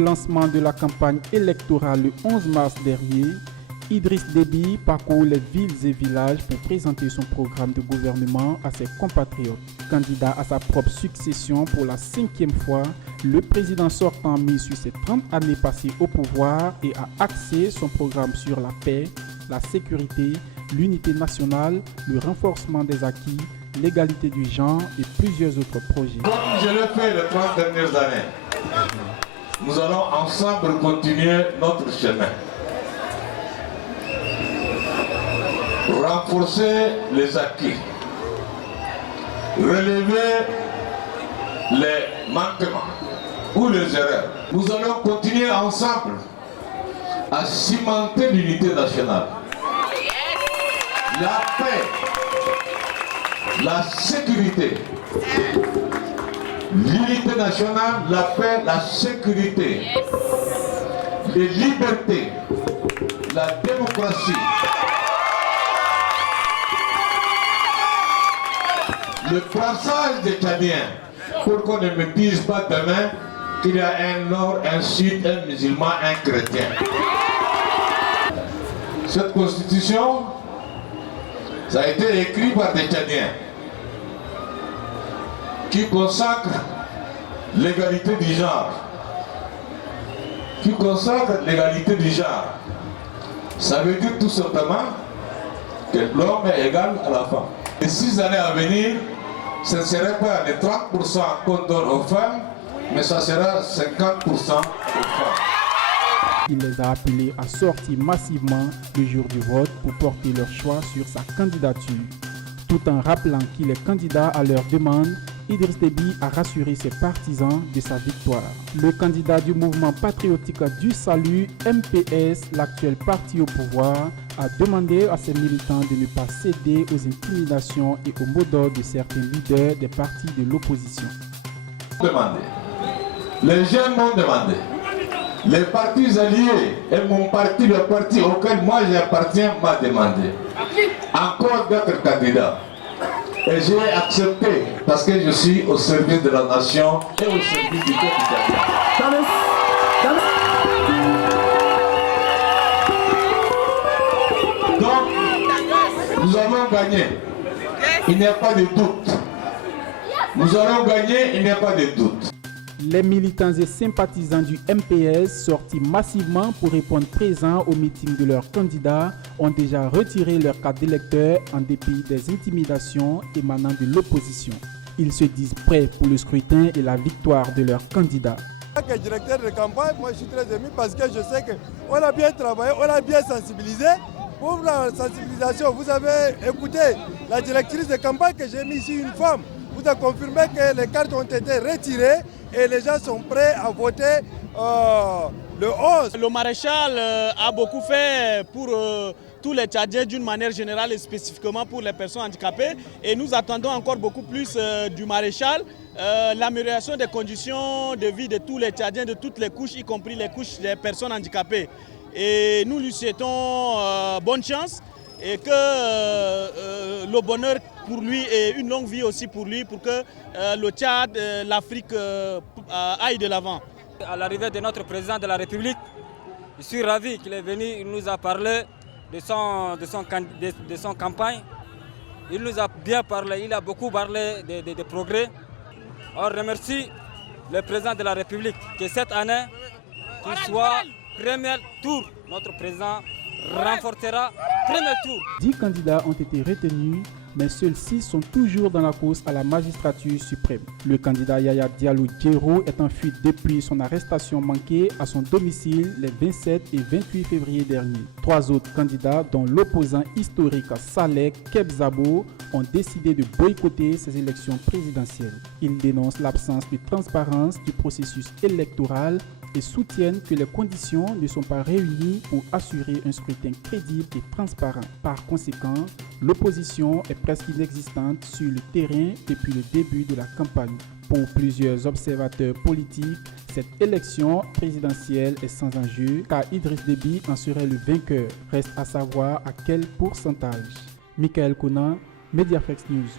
lancement de la campagne électorale le 11 mars dernier, Idriss Déby parcourt les villes et villages pour présenter son programme de gouvernement à ses compatriotes. Candidat à sa propre succession pour la 5e fois, le président sortant mise sur ses 30 années passées au pouvoir et a axé son programme sur la paix, la sécurité, l'unité nationale, le renforcement des acquis, l'égalité du genre et plusieurs autres projets. Comme je l'ai fait les 30 dernières années, nous allons ensemble continuer notre chemin. Renforcer les acquis, relever les manquements ou les erreurs. Nous allons continuer ensemble à cimenter l'unité nationale. La paix, la sécurité, l'unité nationale, la paix, la sécurité, les libertés, la démocratie, le brassage des Tchadiens, pour qu'on ne me dise pas demain qu'il y a un nord, un sud, un musulman, un chrétien. Cette constitution, ça a été écrit par des Tchadiens qui consacrent l'égalité du genre. Qui consacrent l'égalité du genre. Ça veut dire tout simplement que l'homme est égal à la femme. Les 6 années à venir, ce ne serait pas les 30% qu'on donne aux femmes, mais ça sera 50% aux femmes. Il les a appelés à sortir massivement le jour du vote pour porter leur choix sur sa candidature. Tout en rappelant qu'il est candidat à leur demande, Idriss Déby a rassuré ses partisans de sa victoire. Le candidat du mouvement patriotique du salut, MPS, l'actuel parti au pouvoir, a demandé à ses militants de ne pas céder aux intimidations et aux mots d'ordre de certains leaders des partis de l'opposition. Les jeunes m'ont demandé. Les partis alliés et mon parti, le parti auquel moi j'appartiens, m'a demandé encore d'être candidat. Et j'ai accepté parce que je suis au service de la nation et au service du peuple italien. Donc, nous allons gagner. Il n'y a pas de doute. Nous allons gagner, il n'y a pas de doute. Les militants et sympathisants du MPS, sortis massivement pour répondre présents au meeting de leurs candidats, ont déjà retiré leur carte d'électeur en dépit des intimidations émanant de l'opposition. Ils se disent prêts pour le scrutin et la victoire de leurs candidats. En tant que directeur de campagne, moi je suis très ému parce que je sais qu'on a bien travaillé, on a bien sensibilisé. Pour la sensibilisation, vous avez écouté la directrice de campagne que j'ai mis ici, une femme. Vous a confirmé que les cartes ont été retirées et les gens sont prêts à voter le 11. Le maréchal a beaucoup fait pour tous les Tchadiens d'une manière générale et spécifiquement pour les personnes handicapées. Et nous attendons encore beaucoup plus du maréchal, l'amélioration des conditions de vie de tous les Tchadiens, de toutes les couches, y compris les couches des personnes handicapées. Et nous lui souhaitons bonne chance et que le bonheur pour lui et une longue vie aussi pour lui, pour que le Tchad, l'Afrique aille de l'avant. À l'arrivée de notre président de la République, je suis ravi qu'il est venu, il nous a parlé de son campagne. Il nous a bien parlé, il a beaucoup parlé de progrès. On remercie le président de la République que cette année, qu'il soit premier tour, notre président remportera premier tour. 10 candidats ont été retenus, mais seuls 6 sont toujours dans la course à la magistrature suprême. Le candidat Yaya Diallo Djero est en fuite depuis son arrestation manquée à son domicile les 27 et 28 février dernier. 3 autres candidats, dont l'opposant historique Saleh Kebzabo, ont décidé de boycotter ces élections présidentielles. Ils dénoncent l'absence de transparence du processus électoral et soutiennent que les conditions ne sont pas réunies pour assurer un scrutin crédible et transparent. Par conséquent, l'opposition est presque inexistante sur le terrain depuis le début de la campagne. Pour plusieurs observateurs politiques, cette élection présidentielle est sans enjeu car Idriss Déby en serait le vainqueur. Reste à savoir à quel pourcentage. Michael Kona, Mediaflex News.